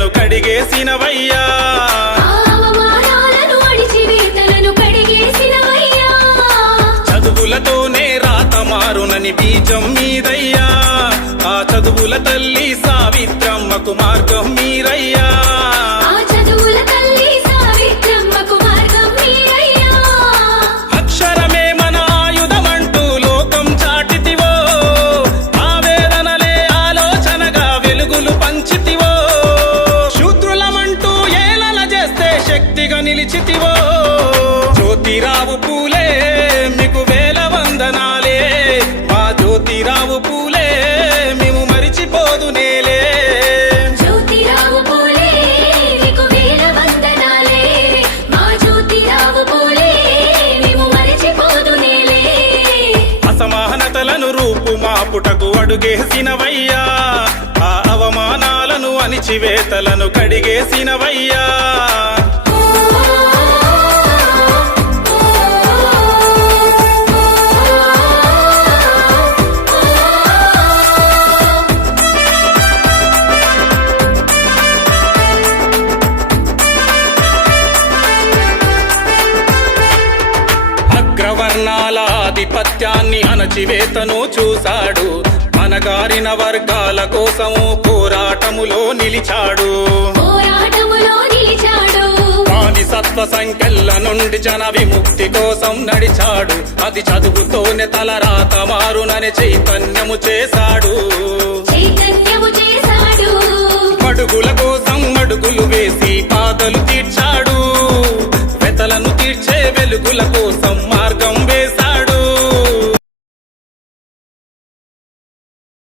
అణిచివేతలను కడిగేసినవయ్యా, చదువులతోనే రాత మారునని బీజం మీదయ్యా, ఆ చదువుల తల్లి సావిత్రమ్మకు మార్గం మీరయ్యా, అక్షరమే మన ఆయుధమంటూ లోకం చాటితివో, ఆవేదనలే ఆలోచనగా వెలుగులు పంచితివో, శూద్రులమంటూ ఏలన చేస్తే శక్తిగా నిలిచితివో. జ్యోతిరావు పూలే మీకు వేల వందనాలే, మా జ్యోతిరావు పూలే మేము మరిచిపోదునేలే. అసమానతలను రూపుమాపుటకు అడుగేసినవయ్యా, ఆ అవమానాలను అణిచివేతలను కడిగేసినవయ్యా. అగ్రవర్ణాల ఆధిపత్యాన్ని అణచివేతను చూశాడు, మనగారిన వర్గాల కోసము పోరాటములో నిలిచాడు. బానిసత్వ సంఖ్యల నుండి జన విముక్తి కోసం నడిచాడు, అది చదువుతోనే తలరాత మారునని చైతన్యము చేశాడు.